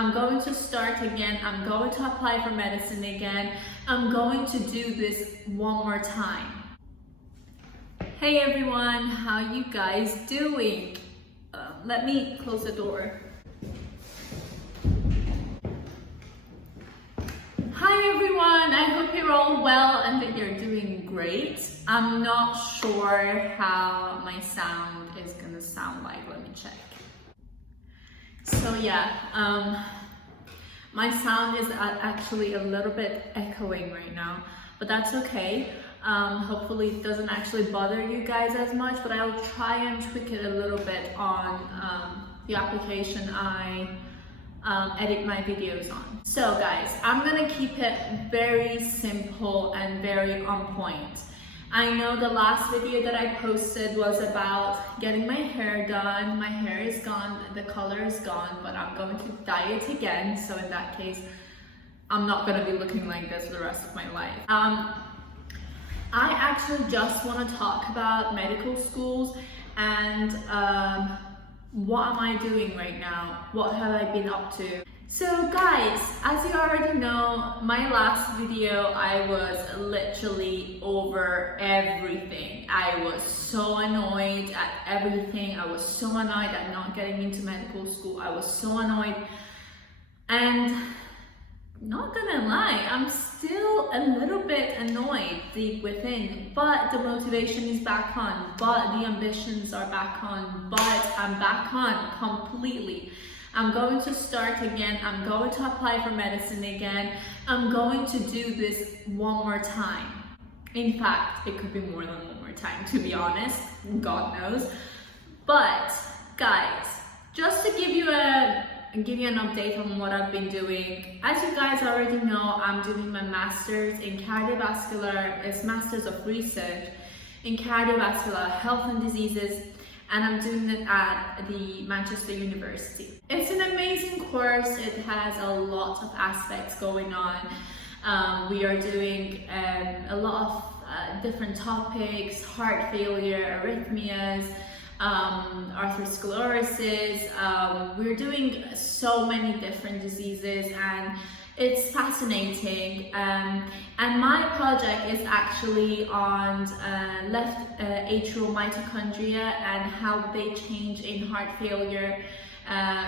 I'm going to start again. I'm going to apply for medicine again. I'm going to do this one more time. Hey everyone, how you guys doing? Let me close the door. Hi everyone, I hope you're all well and that you're doing great. I'm not sure how my sound is gonna sound like. Let me check. So yeah, my sound is actually a little bit echoing right now, but that's okay. Hopefully it doesn't actually bother you guys as much, but I'll try and tweak it a little bit on the application I edit my videos on. So guys, I'm gonna keep it very simple and very on point. I know the last video that I posted was about getting my hair done. My hair is gone, the color is gone, but I'm going to dye it again. So in that case, I'm not gonna be looking like this for the rest of my life. I actually just want to talk about medical schools and what am I doing right now? What have I been up to? So guys, as you already know, my last video, I was literally over everything. I was so annoyed at everything. I was so annoyed at not getting into medical school. I was so annoyed, and not gonna lie, I'm still a little bit annoyed deep within, but the motivation is back on, but the ambitions are back on, but I'm back on completely. I'm going to start again. I'm going to apply for medicine again. I'm going to do this one more time. In fact, it could be more than one more time, to be honest, God knows. But guys, just to give you an update on what I've been doing. As you guys already know, I'm doing my master's in cardiovascular, it's Masters of Research in cardiovascular health and diseases, and I'm doing it at the Manchester University. It's an amazing course. It has a lot of aspects going on. We are doing a lot of different topics: heart failure, arrhythmias, atherosclerosis. We're doing so many different diseases, and it's fascinating. And my project is actually on left atrial mitochondria and how they change in heart failure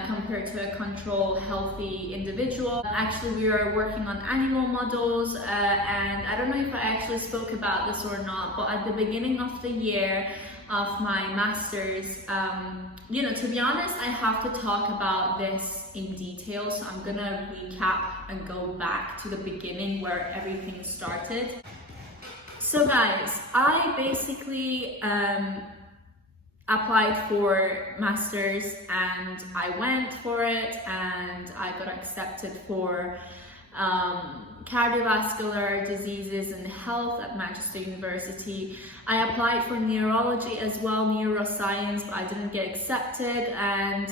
compared to a control healthy individual. Actually, we are working on animal models, and I don't know if I actually spoke about this or not, but at the beginning of the year of my master's, to be honest, I have to talk about this in detail, so I'm gonna recap and go back to the beginning where everything started. So guys, I basically applied for master's and I went for it and I got accepted for cardiovascular diseases and health at Manchester University. I applied for neurology as well, neuroscience, but I didn't get accepted, and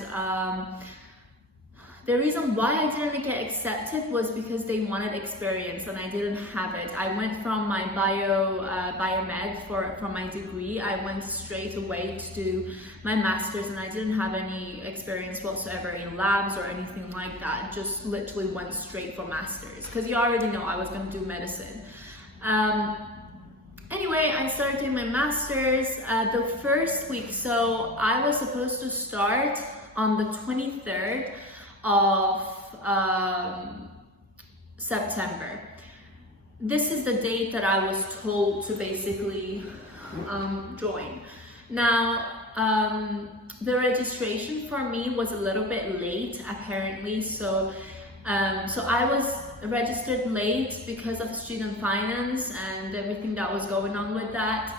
the reason why I didn't get accepted was because they wanted experience and I didn't have it. I went from my biomed from my degree, I went straight away to do my master's, and I didn't have any experience whatsoever in labs or anything like that. Just literally went straight for master's because you already know I was going to do medicine. Anyway, I started doing my master's the first week. So I was supposed to start on the 23rd of September. This is the date that I was told to basically join. Now, the registration for me was a little bit late apparently, so I was registered late because of student finance and everything that was going on with that.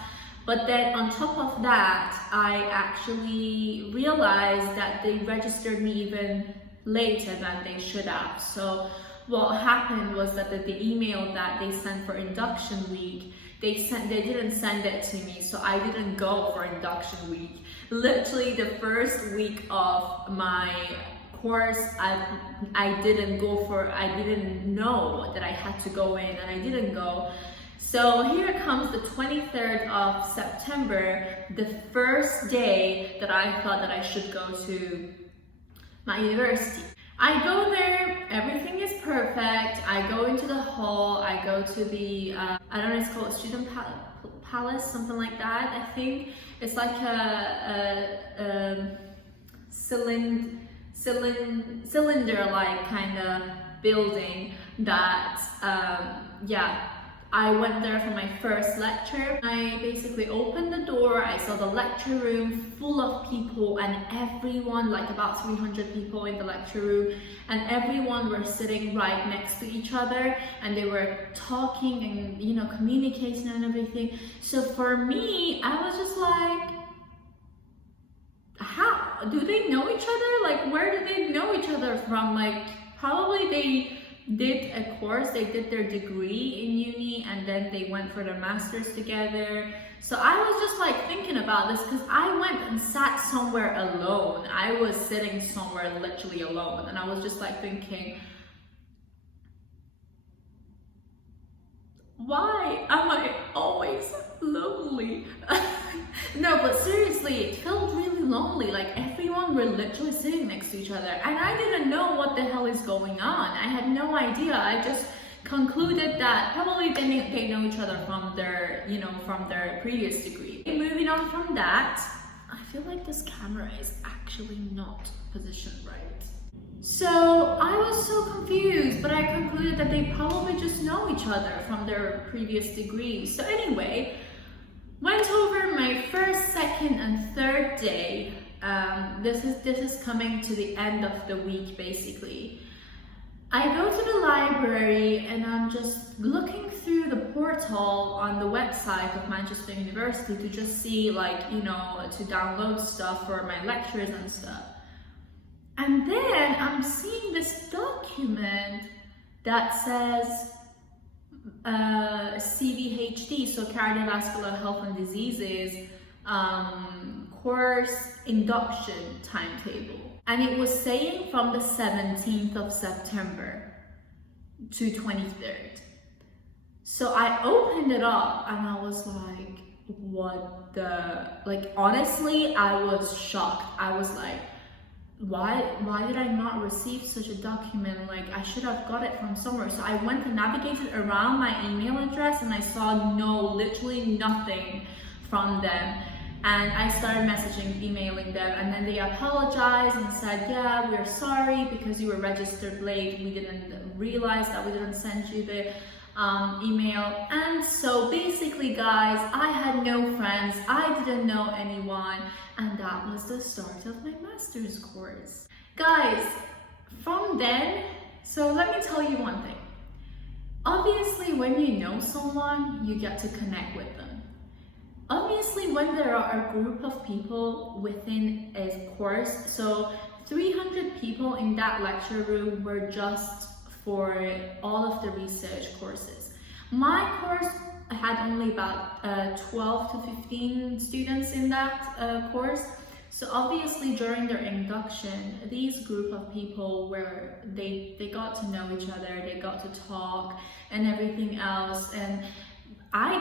But then on top of that, I actually realized that they registered me even later than they should have. So what happened was that the email that they sent for induction week, they didn't send it to me, so I didn't go for induction week. Literally the first week of my course, I didn't know that I had to go in, and I didn't go. So here comes the 23rd of September, the first day that I thought that I should go to my university. I go there perfect. I go into the hall, I go to the, I don't know, it's called Student Palace, something like that, I think. It's like a cylinder-like kind of building that, yeah, I went there for my first lecture. I basically opened the door, I saw the lecture room full of people, and everyone, like about 300 people in the lecture room, and everyone were sitting right next to each other, and they were talking and, you know, communicating and everything. So for me, I was just like, how do they know each other? Like, where do they know each other from? Like, probably they did a course, they did their degree in uni, and then they went for their masters together. So I was just like thinking about this, because I went and sat somewhere alone. I was sitting somewhere literally alone, and I was just like thinking, why am I always lonely? No, but seriously, it felt really lonely. Like, everyone were literally sitting next to each other, and I didn't know what the hell is going on. I had no idea. I just concluded that probably they know each other from their, you know, from their previous degree. And moving on from that, I feel like this camera is actually not positioned right. So I was so confused, but I concluded that they probably just know each other from their previous degrees. So anyway, went over my first, second, and third day. This is coming to the end of the week, basically. I go to the library and I'm just looking through the portal on the website of Manchester University to just see, like, you know, to download stuff for my lectures and stuff. And then I'm seeing this document that says CVHD, so cardiovascular health and diseases, course induction timetable. And it was saying from the 17th of September to 23rd. So I opened it up and I was like, what the, like, honestly, I was shocked. I was like, why did I not receive such a document? Like, I should have got it from somewhere. So I went and navigated around my email address and I saw literally nothing from them. And I started emailing them, and then they apologized and said, yeah, we're sorry because you were registered late. We didn't realize that we didn't send you the email. And so basically, guys, I had no friends, I didn't know anyone, and that was the start of my master's course. Guys, from then, so let me tell you one thing. Obviously, when you know someone, you get to connect with them. Obviously, when there are a group of people within a course, so 300 people in that lecture room were just for all of the research courses. My course had only about 12 to 15 students in that course. So obviously during their induction, these group of people were, they got to know each other, they got to talk and everything else. And I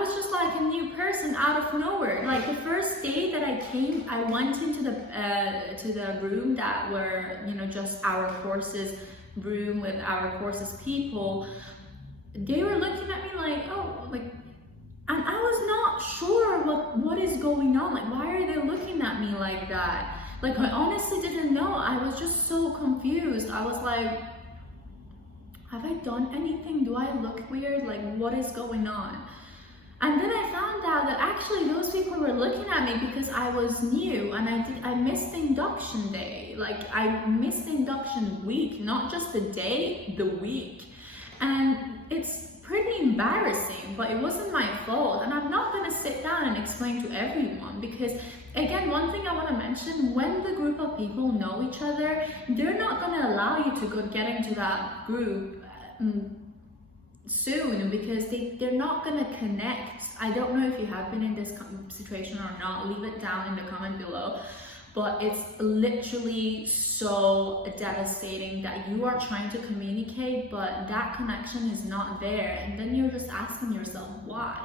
was just like a new person out of nowhere. Like, the first day that I came, I went into the room that were, you know, just our courses room with our courses people. They were looking at me like, oh, like, and I was not sure what is going on. Like, why are they looking at me like that? Like, I honestly didn't know. I was just so confused. I was like, have I done anything? Do I look weird? Like, what is going on? And then I found out that actually those people were looking at me because I was new and I missed the induction day. Like, I missed the induction week, not just the day, the week. And it's pretty embarrassing, but it wasn't my fault. And I'm not gonna sit down and explain to everyone because, again, one thing I want to mention, when the group of people know each other, they're not gonna allow you to get into that group soon because they're not gonna connect. I don't know if you have been in this situation or not, leave it down in the comment below. But it's literally so devastating that you are trying to communicate, but that connection is not there. And then you're just asking yourself, why?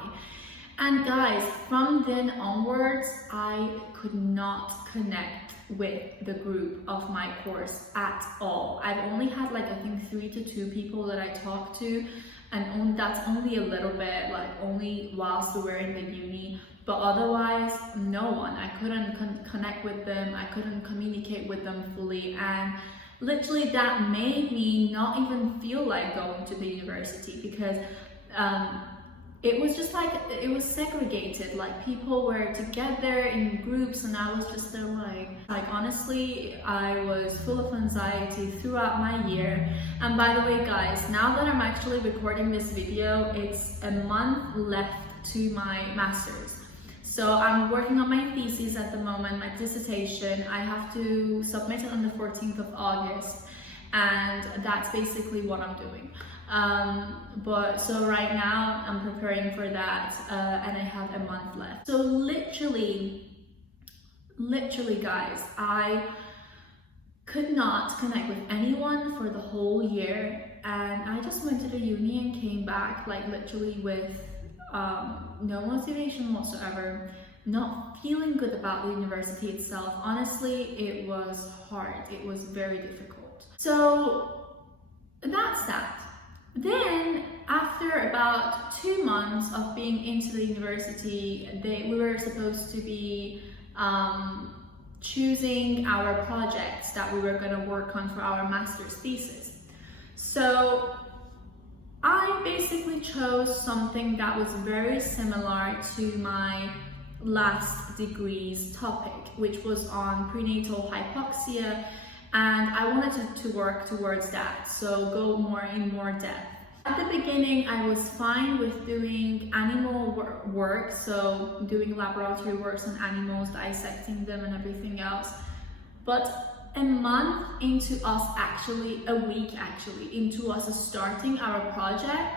And guys, from then onwards, I could not connect with the group of my course at all. I've only had like, I think 3 to 2 people that I talked to, and that's only a little bit, like only whilst we were in the uni, but otherwise no one. I couldn't connect with them, I couldn't communicate with them fully, and literally that made me not even feel like going to the university, because it was just like, it was segregated, like people were together in groups and I was just there like honestly, I was full of anxiety throughout my year. And by the way guys, now that I'm actually recording this video, it's a month left to my master's. So I'm working on my thesis at the moment, my dissertation. I have to submit it on the 14th of August, and that's basically what I'm doing. But so right now I'm preparing for that, and I have a month left. So literally guys, I could not connect with anyone for the whole year, and I just went to the uni and came back like literally with no motivation whatsoever, not feeling good about the university itself. Honestly, it was hard, it was very difficult. So that's that. Then after about 2 months of being into the university, we were supposed to be choosing our projects that we were going to work on for our master's thesis. So I basically chose something that was very similar to my last degree's topic, which was on prenatal hypoxia, and I wanted to work towards that, so go in more depth. At the beginning, I was fine with doing animal work, so doing laboratory works on animals, dissecting them and everything else. But a month into us a week into us starting our project,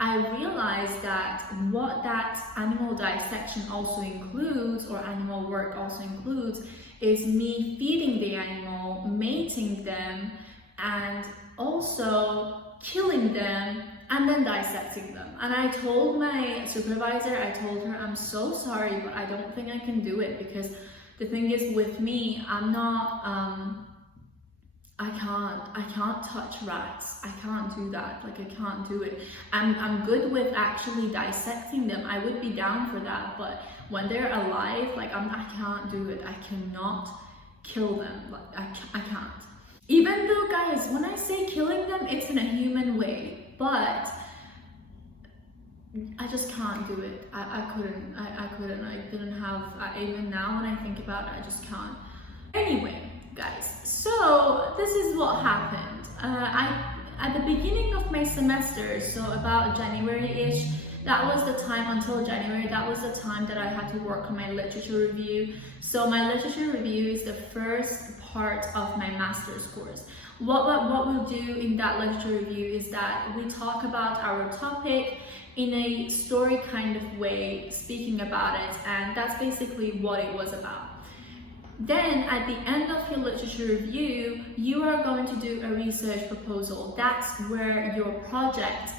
I realized that what that animal dissection also includes, or animal work also includes, is me feeding the animal, mating them, and also killing them and then dissecting them. And I told my supervisor, I told her, I'm so sorry, but I don't think I can do it, because the thing is with me, I'm not, I can't touch rats. I can't do that. Like, I can't do it. I'm good with actually dissecting them. I would be down for that, but when they're alive, like I can't do it. I cannot kill them. Like I can't. Even though, guys, when I say killing them, it's in a human way, but I just can't do it. I couldn't. I didn't have, even now when I think about it, I just can't. Anyway, guys, so this is what happened. At the beginning of my semester, so about January-ish, that was the time, until January, that was the time that I had to work on my literature review. So my literature review is the first part of my master's course. What we'll do in that literature review is that we talk about our topic in a story kind of way, speaking about it, and that's basically what it was about. Then at the end of your literature review, you are going to do a research proposal. That's where your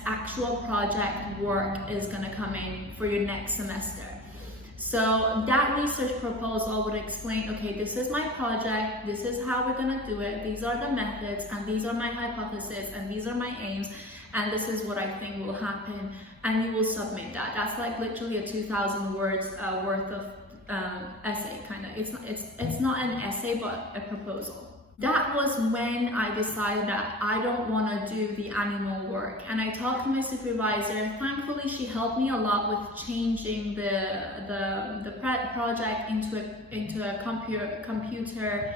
actual project work is going to come in for your next semester. So that research proposal would explain, okay, this is my project, this is how we're going to do it, these are the methods, and these are my hypotheses, and these are my aims, and this is what I think will happen, and you will submit that. That's like literally a 2,000 words worth of essay, kind of. It's not an essay, but a proposal. That was when I decided that I don't want to do the animal work, and I talked to my supervisor. Thankfully, she helped me a lot with changing the project into a computer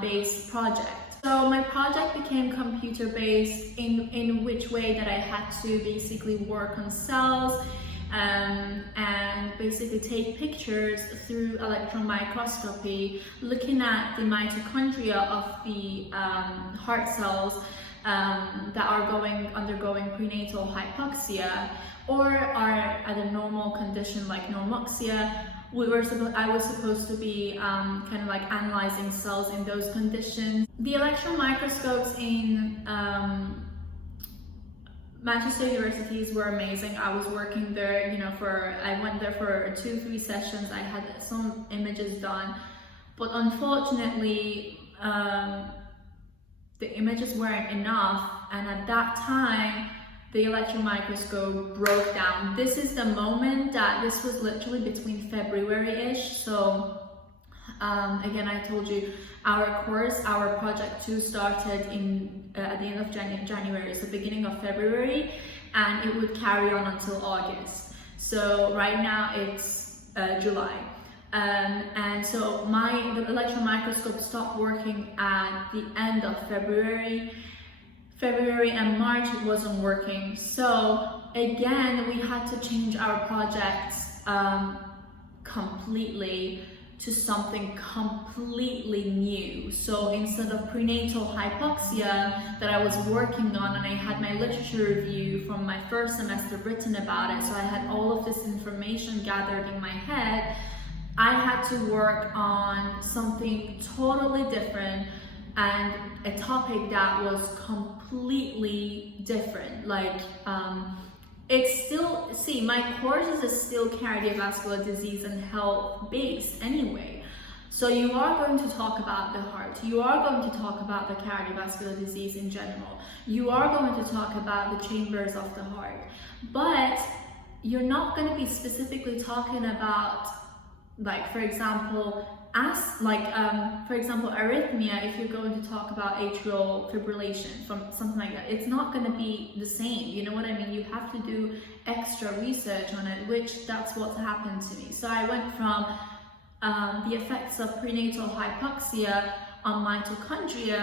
based project. So my project became computer based in which way that I had to basically work on cells and basically take pictures through electron microscopy, looking at the mitochondria of the heart cells that are undergoing prenatal hypoxia, or are at a normal condition like normoxia. I was supposed to be kind of like analyzing cells in those conditions. The electron microscopes in Manchester universities were amazing. I was working there, I went there for 2-3 sessions. I had some images done, but unfortunately the images weren't enough, and at that time the electron microscope broke down. This is the moment that this was literally between February-ish. So again, I told you our course, our project 2 started in at the end of January, so beginning of February, and it would carry on until August. So right now it's July. And so the electron microscope stopped working at the end of February and March it wasn't working. So again, we had to change our projects completely to something completely new. So instead of prenatal hypoxia that I was working on, and I had my literature review from my first semester written about it, so I had all of this information gathered in my head, I had to work on something totally different and a topic that was completely different. Like it's still, see, my course is still cardiovascular disease and health based anyway. So you are going to talk about the heart, you are going to talk about the cardiovascular disease in general, you are going to talk about the chambers of the heart, but you're not going to be specifically talking about, like, for example, for example, arrhythmia. If you're going to talk about atrial fibrillation, from something like that, it's not going to be the same. You know what I mean? You have to do extra research on it, which that's what happened to me. So I went from the effects of prenatal hypoxia on mitochondria,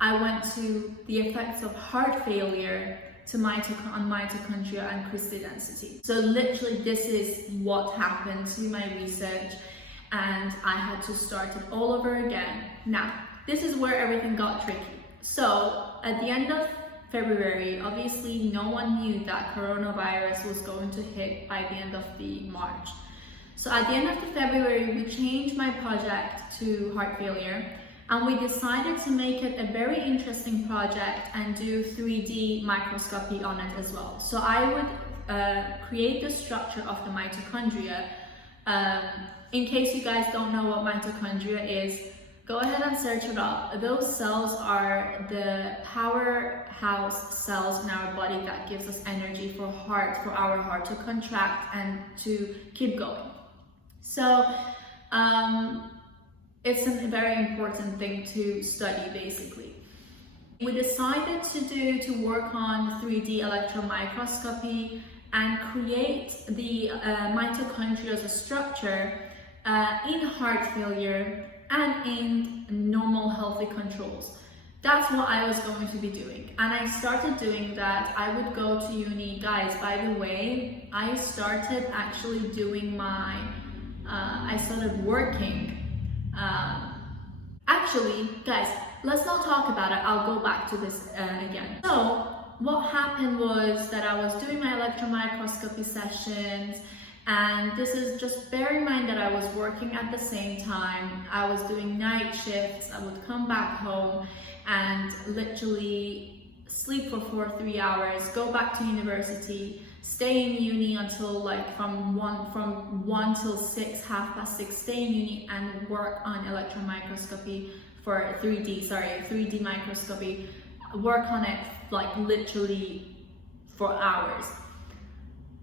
I went to the effects of heart failure on mitochondria and crystal density. So literally this is what happened to my research, and I had to start it all over again. Now, this is where everything got tricky. So at the end of February, obviously no one knew that coronavirus was going to hit by the end of the March. So at the end of the February, we changed my project to heart failure, and we decided to make it a very interesting project and do 3D microscopy on it as well. So I would create the structure of the mitochondria. In case you guys don't know what mitochondria is, go ahead and search it up. Those cells are the powerhouse cells in our body that gives us energy for our heart to contract and to keep going. So it's a very important thing to study, basically. We decided to work on 3D electron microscopy and create the mitochondria as a structure in heart failure and in normal healthy controls. That's what I was going to be doing, and I started doing that. I would go to uni. Guys, by the way, I started actually doing I started working. Actually, guys, let's not talk about it. I'll go back to this again. So what happened was that I was doing my electron microscopy sessions, and this is just bear in mind that I was working at the same time. I was doing night shifts. I would come back home and literally sleep for 3 hours, go back to university, stay in uni until like from 1 till 6, 6:30, stay in uni and work on electron microscopy for 3D microscopy, work on it like literally for hours,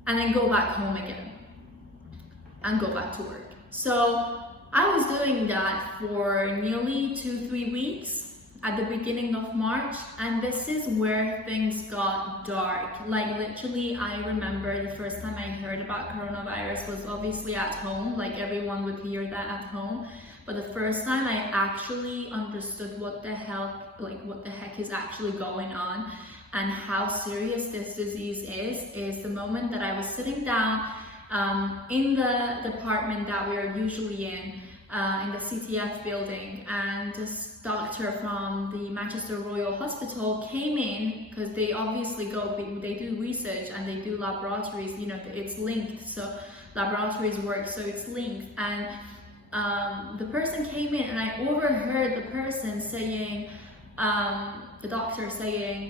and then go back home again and go back to work. So I was doing that for nearly 2-3 weeks at the beginning of March, and this is where things got dark. Like literally, I remember the first time I heard about coronavirus was obviously at home, like everyone would hear that at home. But the first time I actually understood what the heck is actually going on and how serious this disease is the moment that I was sitting down in the department that we are usually in the CTF building, and this doctor from the Manchester Royal Hospital came in, because they obviously they do research and they do laboratories, you know, it's linked, so laboratories work, so it's linked. And the person came in, and I overheard the person saying, the doctor saying,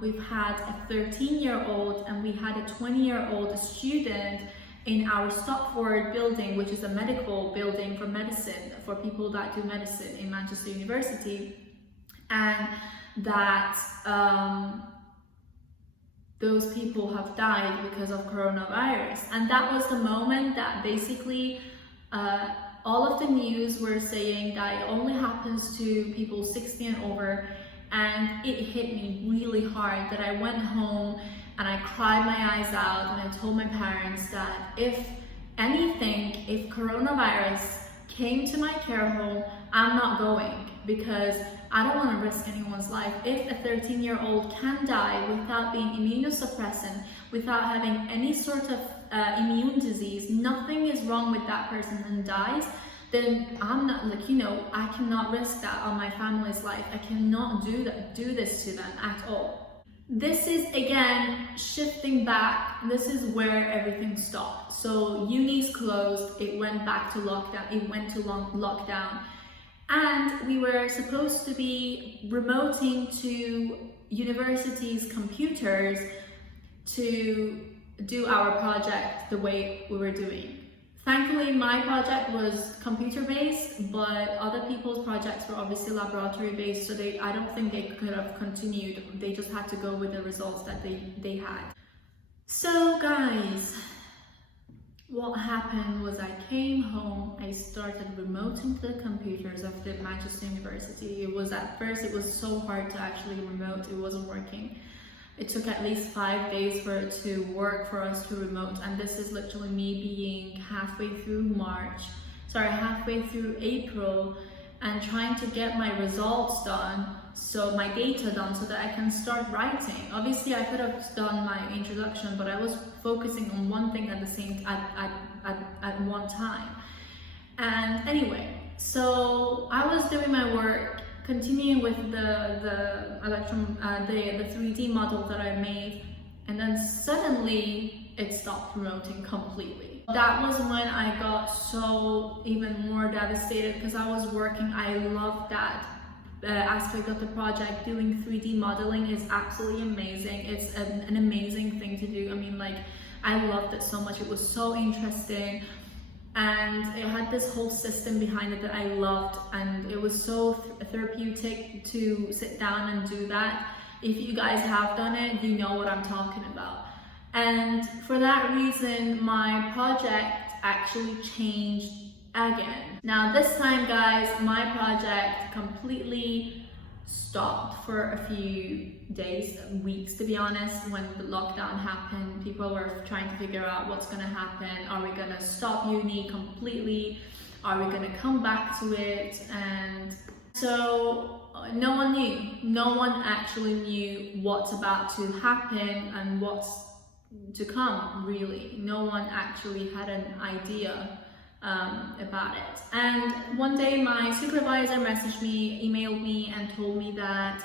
we've had a 13-year-old and we had a 20-year-old student, in our Stockford building, which is a medical building for medicine, for people that do medicine in Manchester University, and that those people have died because of coronavirus. And that was the moment that basically all of the news were saying that it only happens to people 60 and over, and it hit me really hard that I went home and I cried my eyes out and I told my parents that if anything, if coronavirus came to my care home, I'm not going, because I don't want to risk anyone's life. If a 13-year-old can die without being immunosuppressant, without having any sort of immune disease, nothing is wrong with that person and dies, then I'm not, like, you know, I cannot risk that on my family's life. I cannot do this to them at all. This is, again, shifting back. This is where everything stopped. So uni's closed, it went back to lockdown, it went to lockdown. And we were supposed to be remoting to universities' computers to do our project the way we were doing. Thankfully, my project was computer-based, but other people's projects were obviously laboratory-based, so I don't think they could have continued. They just had to go with the results that they had. So guys, what happened was I came home, I started remoting to the computers of the Manchester University. It was, at first, it was so hard to actually remote, it wasn't working. It took at least 5 days for it to work for us to remote, and this is literally me being halfway through April, and trying to get my results done, so my data done, so that I can start writing. Obviously, I could have done my introduction, but I was focusing on one thing at the same at one time. And anyway, so I was doing my work, continuing with the 3D model that I made, and then suddenly it stopped promoting completely. That was when I got so even more devastated, because I was working, I loved that aspect of the project. Doing 3D modeling is absolutely amazing. It's an amazing thing to do. I mean, like, I loved it so much. It was so interesting. And it had this whole system behind it that I loved, and it was so therapeutic to sit down and do that. If you guys have done it, you know what I'm talking about. And for that reason, my project actually changed again. Now this time, guys, my project completely stopped for a few days, weeks to be honest. When the lockdown happened, people were trying to figure out what's going to happen. Are we going to stop uni completely? Are we going to come back to it? And so no one knew. No one actually knew what's about to happen and what's to come, really. No one actually had an idea about it. And one day my supervisor messaged me, emailed me, and told me that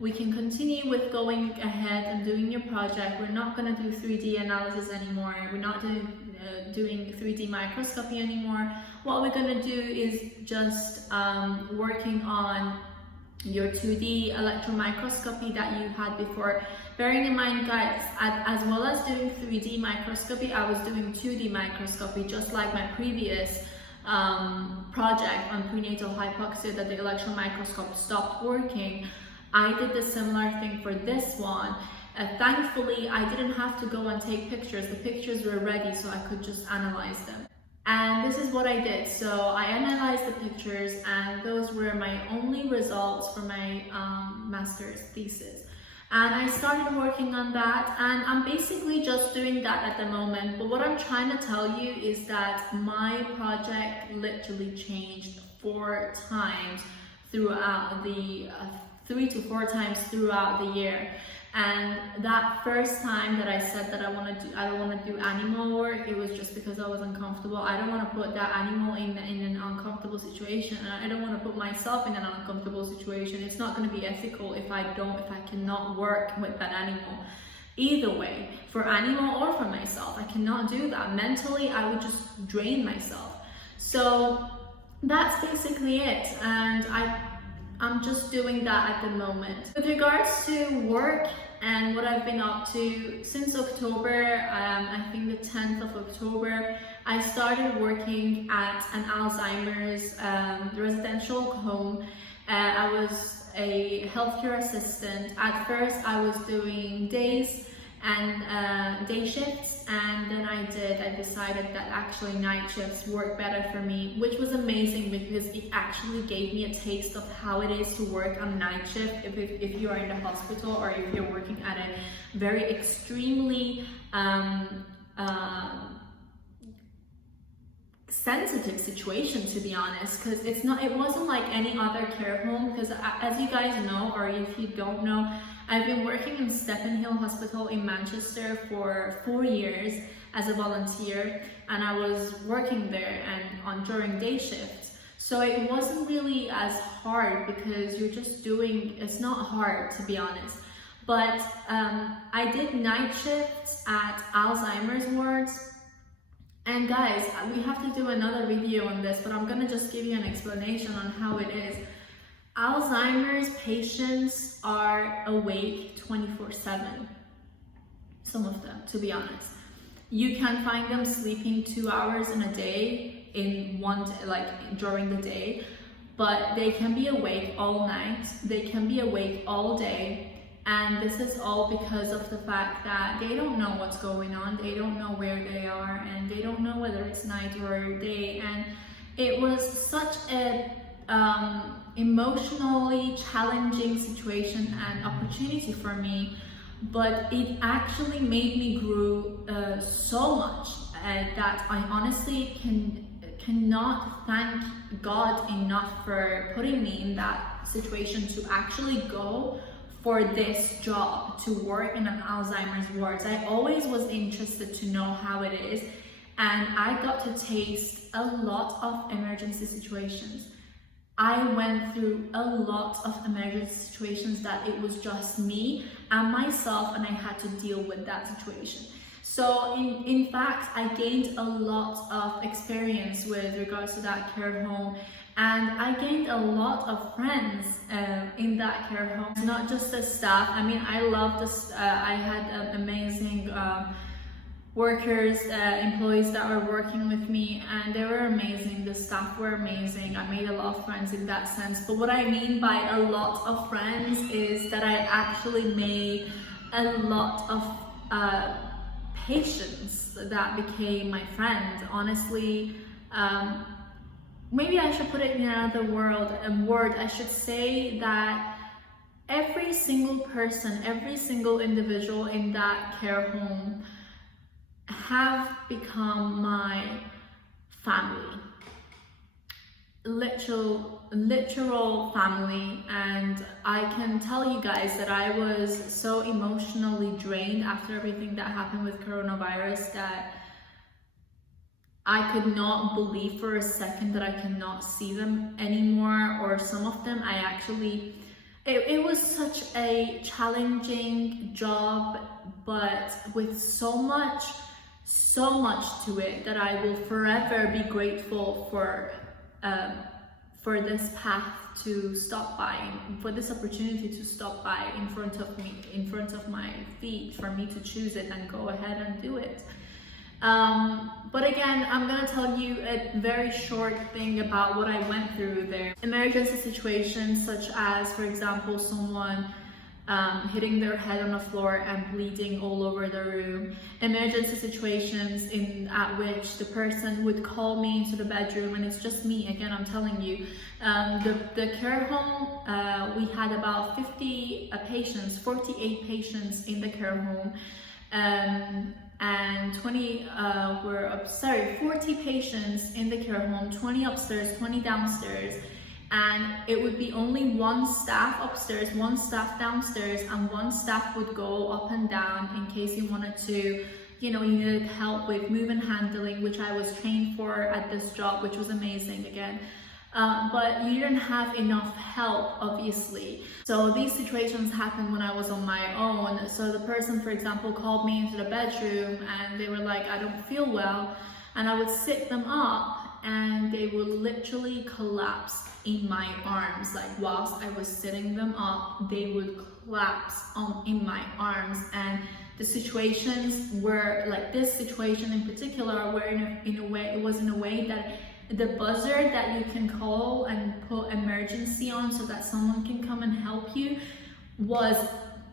we can continue with going ahead and doing your project. We're not going to do 3D analysis anymore. We're not doing 3D microscopy anymore. What we're going to do is just working on your 2D electron microscopy that you had before. Bearing in mind, guys, as well as doing 3D microscopy, I was doing 2D microscopy, just like my previous project on prenatal hypoxia that the electron microscope stopped working. I did the similar thing for this one. Thankfully, I didn't have to go and take pictures. The pictures were ready, so I could just analyze them. And this is what I did. So I analyzed the pictures, and those were my only results for my master's thesis. And I started working on that, and I'm basically just doing that at the moment. But what I'm trying to tell you is that my project literally changed 4 times throughout the 3 to 4 times throughout the year. And that first time that I said that I don't want to do animal work, it was just because I was uncomfortable. I don't want to put that animal in an uncomfortable situation, and I don't want to put myself in an uncomfortable situation. It's not going to be ethical if I cannot work with that animal. Either way, for animal or for myself, I cannot do that. Mentally, I would just drain myself. So that's basically it, and I'm just doing that at the moment. With regards to work and what I've been up to since October, I think the 10th of October, I started working at an Alzheimer's residential home. I was a healthcare assistant. At first I was doing days and day shifts, and then I decided that actually night shifts work better for me, which was amazing because it actually gave me a taste of how it is to work on night shift if you are in the hospital, or if you're working at a very extremely sensitive situation, to be honest, because it wasn't like any other care home, because as you guys know, or if you don't know, I've been working in Stephenhill Hospital in Manchester for 4 years as a volunteer, and I was working there and during day shifts. So it wasn't really as hard because you're just doing, it's not hard to be honest. But I did night shifts at Alzheimer's wards. And guys, we have to do another video on this, but I'm gonna just give you an explanation on how it is. Alzheimer's patients are awake 24/7. Some of them, to be honest. You can find them sleeping 2 hours in a day in one day, like during the day, but they can be awake all night. They can be awake all day. And this is all because of the fact that they don't know what's going on, they don't know where they are, and they don't know whether it's night or day. And it was such a emotionally challenging situation and opportunity for me, but it actually made me grow so much that I honestly cannot thank God enough for putting me in that situation to actually go for this job, to work in an Alzheimer's wards. I always was interested to know how it is, and I got to taste a lot of emergency situations. I went through a lot of emergency situations that it was just me and myself, and I had to deal with that situation. So in fact, I gained a lot of experience with regards to that care home, and I gained a lot of friends in that care home. It's not just the staff. I mean, I love this. I had amazing workers, employees that were working with me, and they were amazing. The staff were amazing. I made a lot of friends in that sense. But what I mean by a lot of friends is that I actually made a lot of patients that became my friend. Honestly, maybe I should put it in another word. I should say that every single person, every single individual in that care home have become my family. Literal family. And I can tell you guys that I was so emotionally drained after everything that happened with coronavirus that I could not believe for a second that I cannot see them anymore, or some of them I actually, it was such a challenging job, but with so much to it that I will forever be grateful for this path to stop by, for this opportunity to stop by in front of me, in front of my feet, for me to choose it and go ahead and do it. But again, I'm gonna tell you a very short thing about what I went through there. Emergency situations such as, for example, someone hitting their head on the floor and bleeding all over the room. Emergency situations at which the person would call me into the bedroom and it's just me. Again, I'm telling you, the care home, we had about 50 patients, 48 patients in the care home. And 40 patients in the care home, 20 upstairs, 20 downstairs, and it would be only one staff upstairs, one staff downstairs, and one staff would go up and down in case you wanted to, you needed help with move and handling, which I was trained for at this job, which was amazing again. But you didn't have enough help, obviously. So these situations happened when I was on my own. So the person, for example, called me into the bedroom and they were like, I don't feel well. And I would sit them up and they would literally collapse in my arms. Like whilst I was sitting them up, they would collapse in my arms, and the situations were like this situation in particular were in a way, it was in a way that the buzzer that you can call and put emergency on so that someone can come and help you was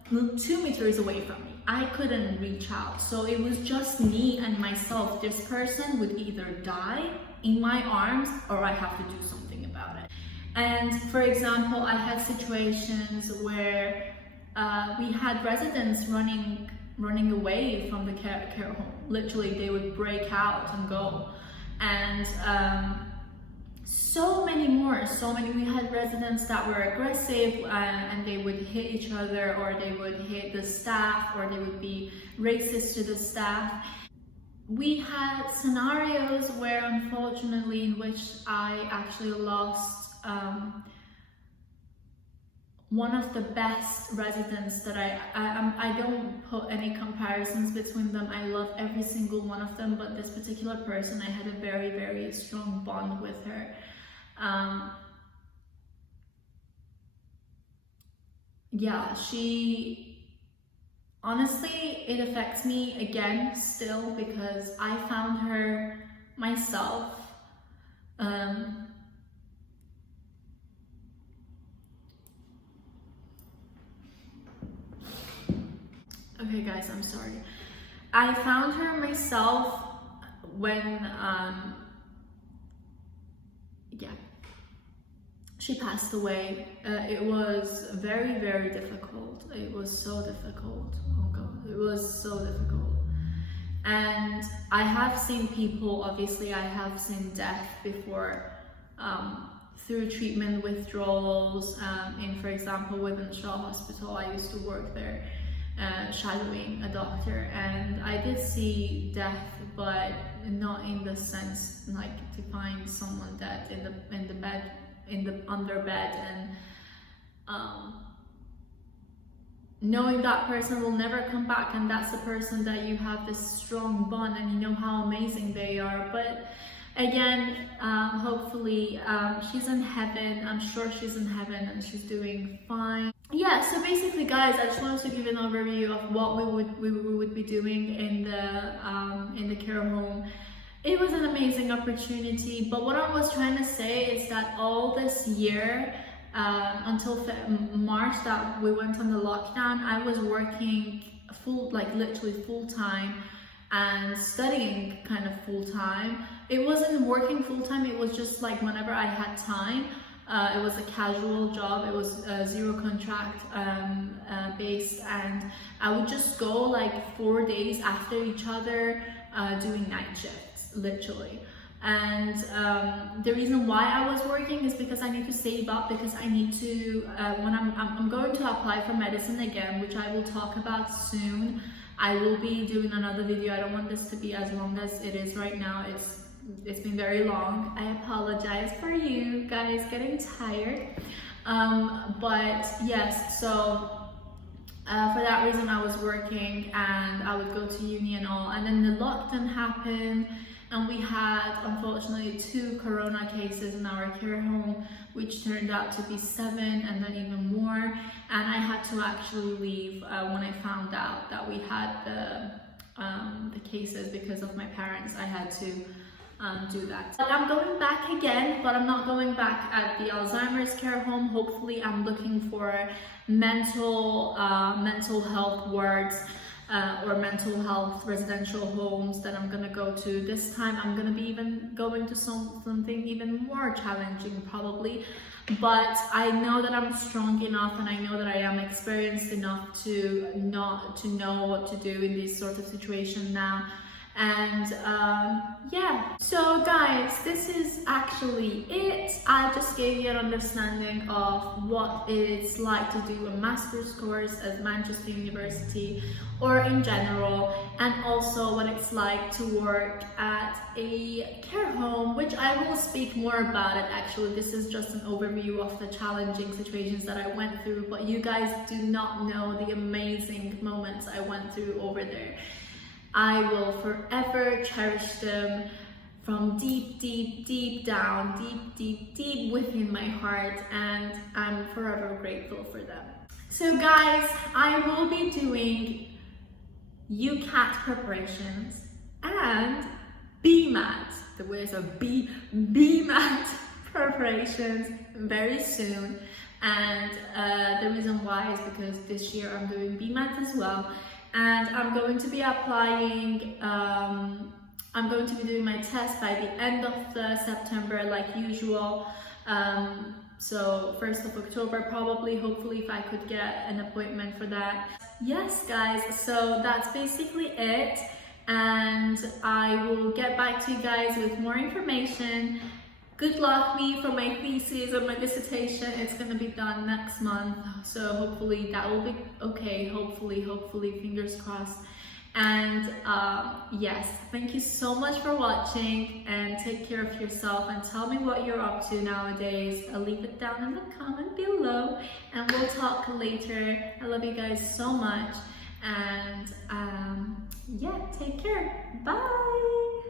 2 meters away from me. I couldn't reach out, so it was just me and myself. This person would either die in my arms or I have to do something about it. And for example, I had situations where we had residents running away from the care home. Literally, they would break out and go. And so many more. We had residents that were aggressive and they would hit each other, or they would hit the staff, or they would be racist to the staff. We had scenarios where, unfortunately, in which I actually lost one of the best residents that I don't put any comparisons between them. I love every single one of them, but this particular person, I had a very, very strong bond with her. Yeah, honestly, it affects me again still, because I found her myself. Okay guys, I'm sorry. I found her myself when, yeah, she passed away. It was very, very difficult. It was so difficult. Oh God, it was so difficult. And I have seen people, obviously I have seen death before, through treatment withdrawals, for example, within Shaw Hospital. I used to work there, shadowing a doctor, and I did see death, but not in the sense like to find someone dead under bed, and knowing that person will never come back, and that's the person that you have this strong bond and you know how amazing they are. But again, hopefully she's in heaven. I'm sure she's in heaven and she's doing fine. Yeah, so basically guys, I just wanted to give an overview of what we would be doing in the care home. It was an amazing opportunity, but what I was trying to say is that all this year, until March that we went on the lockdown, I was working literally full time and studying kind of full time. It wasn't working full time, it was just like whenever I had time. It was a casual job. It was zero contract based, and I would just go like 4 days after each other doing night shifts, literally. And the reason why I was working is because I need to save up, because I need to, when I'm going to apply for medicine again, which I will talk about soon. I will be doing another video. I don't want this to be as long as it is right now. It's been very long. I apologize for you guys getting tired. But yes, so for that reason I was working, and I would go to uni and all. And then the lockdown happened, and we had unfortunately 2 corona cases in our care home, which turned out to be 7 and then even more. And I had to actually leave when I found out that we had the cases because of my parents. I had to do that. But I'm going back again, but I'm not going back at the Alzheimer's care home. Hopefully I'm looking for mental health wards or mental health residential homes that I'm gonna go to. This time I'm gonna be even going to something even more challenging probably, but I know that I'm strong enough, and I know that I am experienced enough to know what to do in these sorts of situations now. And yeah, so guys, this is actually it. I just gave you an understanding of what it's like to do a master's course at Manchester University or in general, and also what it's like to work at a care home, which I will speak more about it. Actually, this is just an overview of the challenging situations that I went through, but you guys do not know the amazing moments I went through over there. I will forever cherish them from deep down, deep within my heart, and I'm forever grateful for them. So guys, I will be doing UCAT preparations and BMAT, the words are BMAT preparations very soon. And the reason why is because this year I'm doing BMAT as well, and I'm going to be applying, I'm going to be doing my test by the end of September like usual. So 1st of October probably, hopefully, if I could get an appointment for that. Yes guys, so that's basically it, and I will get back to you guys with more information. Good luck me for my thesis or my dissertation. It's gonna be done next month, so hopefully that will be okay. Hopefully, fingers crossed. And yes, thank you so much for watching, and take care of yourself, and tell me what you're up to nowadays. I'll leave it down in the comment below, and we'll talk later. I love you guys so much, and yeah, take care. Bye.